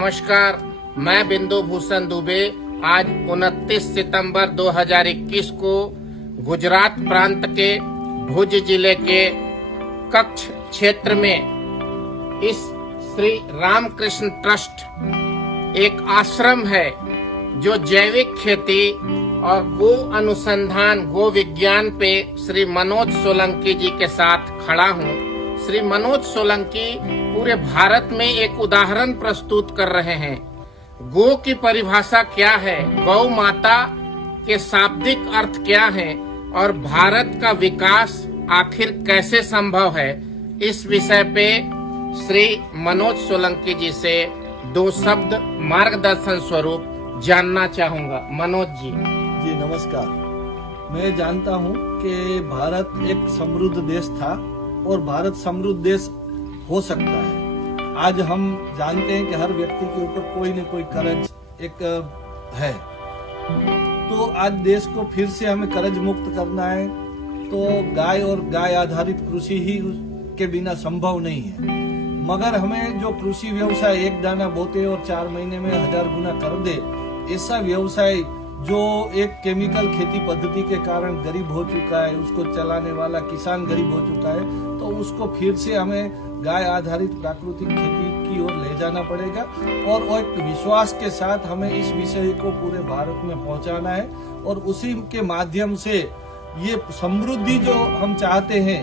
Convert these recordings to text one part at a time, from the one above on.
नमस्कार, मैं बिंदु भूषण दुबे आज 29 सितंबर 2021 को गुजरात प्रांत के भुज जिले के कच्छ क्षेत्र में इस श्री रामकृष्ण ट्रस्ट एक आश्रम है जो जैविक खेती और गो अनुसंधान गो विज्ञान पे श्री मनोज सोलंकी जी के साथ खड़ा हूँ। श्री मनोज सोलंकी पूरे भारत में एक उदाहरण प्रस्तुत कर रहे हैं। गो की परिभाषा क्या है, गौ माता के शाब्दिक अर्थ क्या है और भारत का विकास आखिर कैसे संभव है, इस विषय पे श्री मनोज सोलंकी जी से दो शब्द मार्गदर्शन स्वरूप जानना चाहूंगा। मनोज जी। जी नमस्कार। मैं जानता हूं कि भारत एक समृद्ध देश था और भारत समृद्ध देश हो सकता है। आज हम जानते हैं कि हर व्यक्ति के ऊपर कोई न कोई कर्ज एक है, तो आज देश को फिर से हमें कर्ज मुक्त करना है तो गाय और गाय आधारित कृषि ही के बिना संभव नहीं है। मगर हमें जो कृषि व्यवसाय एक दाना बोते और 4 महीने में 1000 गुना कर दे, ऐसा व्यवसाय जो एक केमिकल खेती पद्धति के कारण गरीब हो चुका है, उसको चलाने वाला किसान गरीब हो चुका है, तो उसको फिर से हमें गाय आधारित प्राकृतिक खेती की ओर ले जाना पड़ेगा और एक विश्वास के साथ हमें इस विषय को पूरे भारत में पहुंचाना है और उसी के माध्यम से ये समृद्धि जो हम चाहते हैं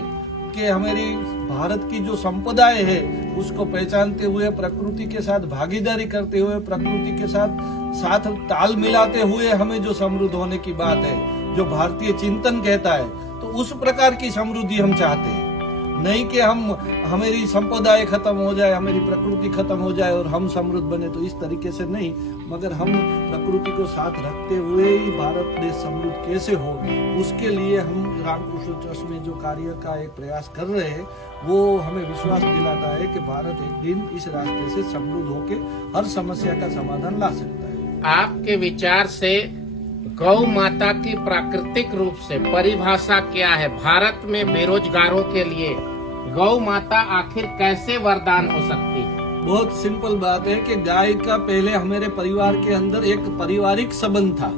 कि हमारी भारत की जो संपदाएं है उसको पहचानते हुए, प्रकृति के साथ भागीदारी करते हुए, प्रकृति के साथ ताल मिलाते हुए हमें जो समृद्ध होने की बात है, जो भारतीय चिंतन कहता है, तो उस प्रकार की समृद्धि हम चाहते हैं। नहीं कि हमारी संपदाएं खत्म हो जाए, हमारी प्रकृति खत्म हो जाए और हम समृद्ध बने, तो इस तरीके से नहीं, मगर हम प्रकृति को साथ रखते हुए ही भारत देश समृद्ध कैसे हो, उसके लिए हम रामकृष्ण ट्रस्ट में जो कार्य का एक प्रयास कर रहे हैं वो हमें विश्वास दिलाता है कि भारत एक दिन इस रास्ते से समृद्ध होके हर समस्या का समाधान ला सकता है। आपके विचार से गौ माता की प्राकृतिक रूप से परिभाषा क्या है? भारत में बेरोजगारों के लिए गौ माता आखिर कैसे वरदान हो सकती है? बहुत सिंपल बात है कि गाय का पहले हमारे परिवार के अंदर एक पारिवारिक संबंध था,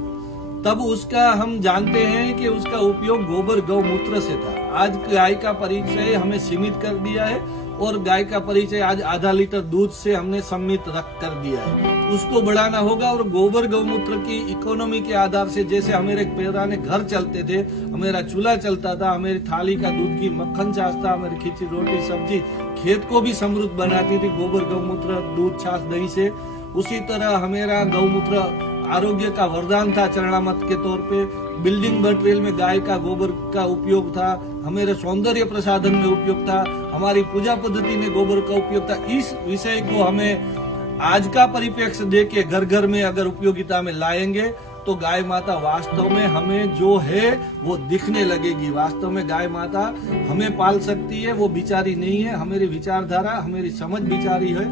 तब उसका हम जानते हैं कि उसका उपयोग गोबर गौमूत्र से था। आज गाय का परिचय हमें सीमित कर दिया है और गाय का परिचय आज आधा लीटर दूध से हमने सम्मित रख कर दिया है। उसको बढ़ाना होगा और गोबर गौमूत्र की इकोनॉमी के आधार से, जैसे हमारे पुराने घर चलते थे, हमारा चूल्हा चलता था, हमारी थाली का दूध की मक्खन छाछ था, हमारी खिचड़ी रोटी सब्जी खेत को भी समृद्ध बनाती थी गोबर गौमूत्र दूध छाछ दही से। उसी तरह हमारा गौमूत्र आरोग्य का वरदान था, चरणामत के तौर पे। बिल्डिंग मटेरियल में गाय का गोबर का उपयोग था, हमारे सौंदर्य प्रसाधन में उपयोग था, हमारी पूजा पद्धति में गोबर का उपयोग था। इस विषय को हमें आज का परिप्रेक्ष्य देख के घर घर में अगर उपयोगिता में लाएंगे तो गाय माता वास्तव में हमें जो है वो दिखने लगेगी। वास्तव में गाय माता हमें पाल सकती है, वो बिचारी नहीं है। हमारी विचारधारा, हमारी समझ बिचारी है।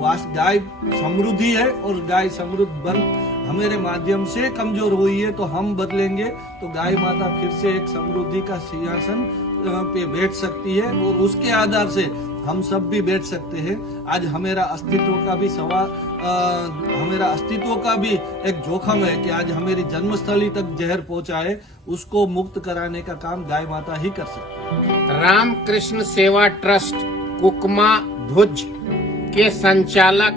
गाय समृद्धि है और गाय समृद्ध बन हमारे माध्यम से कमजोर हुई है, तो हम बदलेंगे तो गाय माता फिर से एक समृद्धि का सिंहासन पे बैठ सकती है और उसके आधार से हम सब भी बैठ सकते हैं। आज हमारा अस्तित्व का भी एक जोखिम है कि आज हमारी जन्मस्थली तक जहर पहुंचा है, उसको मुक्त कराने का काम गाय माता ही कर सकती है। रामकृष्ण सेवा ट्रस्ट कुकमा भुज के संचालक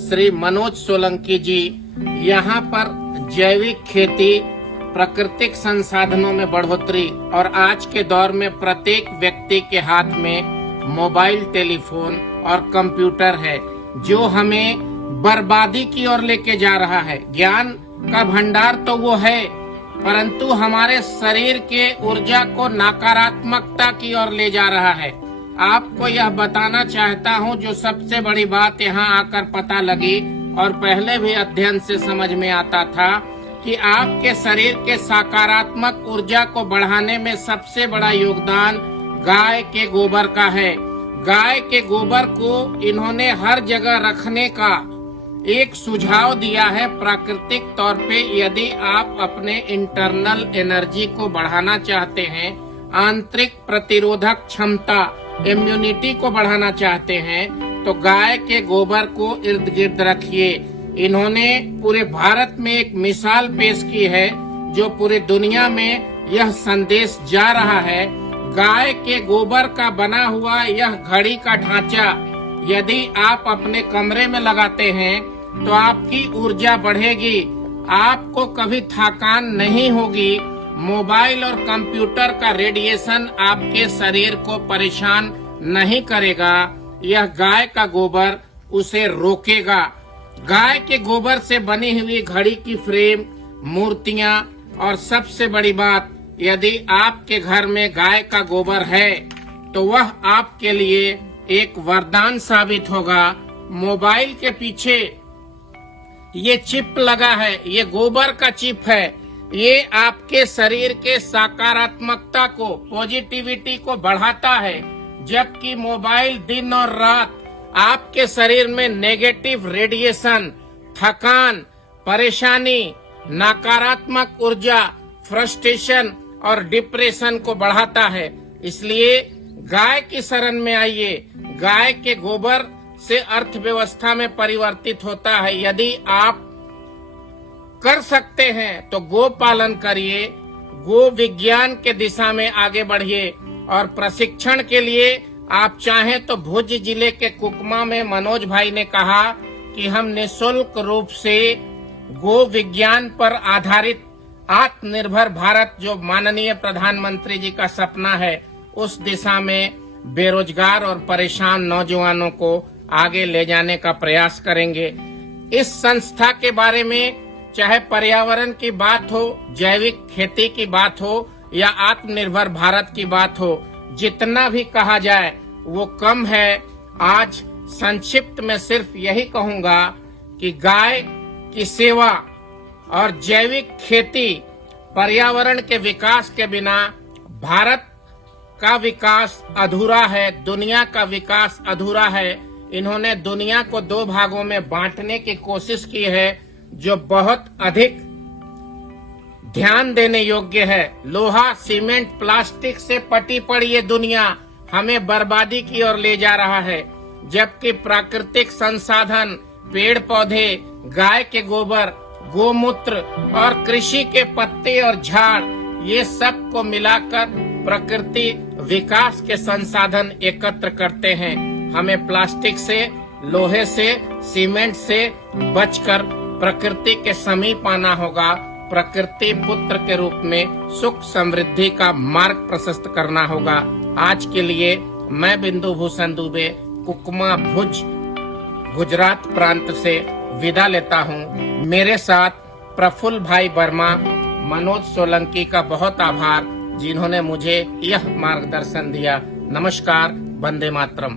श्री मनोज सोलंकी जी यहाँ पर जैविक खेती, प्राकृतिक संसाधनों में बढ़ोतरी और आज के दौर में प्रत्येक व्यक्ति के हाथ में मोबाइल टेलीफोन और कंप्यूटर है जो हमें बर्बादी की ओर लेके जा रहा है। ज्ञान का भंडार तो वो है, परंतु हमारे शरीर के ऊर्जा को नकारात्मकता की ओर ले जा रहा है। आपको यह बताना चाहता हूँ, जो सबसे बड़ी बात यहाँ आकर पता लगी और पहले भी अध्ययन से समझ में आता था कि आपके शरीर के सकारात्मक ऊर्जा को बढ़ाने में सबसे बड़ा योगदान गाय के गोबर का है। गाय के गोबर को इन्होंने हर जगह रखने का एक सुझाव दिया है प्राकृतिक तौर पे। यदि आप अपने इंटरनल एनर्जी को बढ़ाना चाहते हैं, आंतरिक प्रतिरोधक क्षमता इम्यूनिटी को बढ़ाना चाहते हैं, तो गाय के गोबर को इर्द गिर्द रखिए। इन्होंने पूरे भारत में एक मिसाल पेश की है जो पूरी दुनिया में यह संदेश जा रहा है। गाय के गोबर का बना हुआ यह घड़ी का ढांचा यदि आप अपने कमरे में लगाते हैं तो आपकी ऊर्जा बढ़ेगी, आपको कभी थकान नहीं होगी। मोबाइल और कंप्यूटर का रेडिएशन आपके शरीर को परेशान नहीं करेगा। यह गाय का गोबर उसे रोकेगा। गाय के गोबर से बनी हुई घड़ी की फ्रेम, मूर्तियां और सबसे बड़ी बात, यदि आपके घर में गाय का गोबर है तो वह आपके लिए एक वरदान साबित होगा। मोबाइल के पीछे ये चिप लगा है, ये गोबर का चिप है। ये आपके शरीर के सकारात्मकता को, पॉजिटिविटी को बढ़ाता है, जबकि मोबाइल दिन और रात आपके शरीर में नेगेटिव रेडिएशन, थकान, परेशानी, नकारात्मक ऊर्जा, फ्रस्ट्रेशन और डिप्रेशन को बढ़ाता है। इसलिए गाय की शरण में आइए। गाय के गोबर से अर्थव्यवस्था में परिवर्तित होता है। यदि आप कर सकते हैं तो गो पालन करिए, गो विज्ञान के दिशा में आगे बढ़िए। और प्रशिक्षण के लिए आप चाहें तो भुज जिले के कुकमा में मनोज भाई ने कहा कि हम निःशुल्क रूप से गो विज्ञान पर आधारित आत्मनिर्भर भारत, जो माननीय प्रधानमंत्री जी का सपना है, उस दिशा में बेरोजगार और परेशान नौजवानों को आगे ले जाने का प्रयास करेंगे। इस संस्था के बारे में चाहे पर्यावरण की बात हो, जैविक खेती की बात हो या आत्मनिर्भर भारत की बात हो, जितना भी कहा जाए वो कम है। आज संक्षिप्त में सिर्फ यही कहूंगा कि गाय की सेवा और जैविक खेती पर्यावरण के विकास के बिना भारत का विकास अधूरा है, दुनिया का विकास अधूरा है। इन्होंने दुनिया को दो भागों में बांटने की कोशिश की है, जो बहुत अधिक ध्यान देने योग्य है। लोहा, सीमेंट, प्लास्टिक से पटी पड़ी ये दुनिया हमें बर्बादी की ओर ले जा रहा है, जबकि प्राकृतिक संसाधन, पेड़ पौधे, गाय के गोबर, गोमूत्र और कृषि के पत्ते और झाड़, ये सब को मिलाकर प्रकृति विकास के संसाधन एकत्र करते हैं। हमें प्लास्टिक से, लोहे से, सीमेंट से बचकर प्रकृति के समीप आना होगा। प्रकृति पुत्र के रूप में सुख समृद्धि का मार्ग प्रशस्त करना होगा। आज के लिए मैं बिंदु भूषण दुबे, कुकमा, भुज, गुजरात प्रांत से विदा लेता हूँ। मेरे साथ प्रफुल्ल भाई वर्मा, मनोज सोलंकी का बहुत आभार, जिन्होंने मुझे यह मार्गदर्शन दिया। नमस्कार, वंदे मातरम।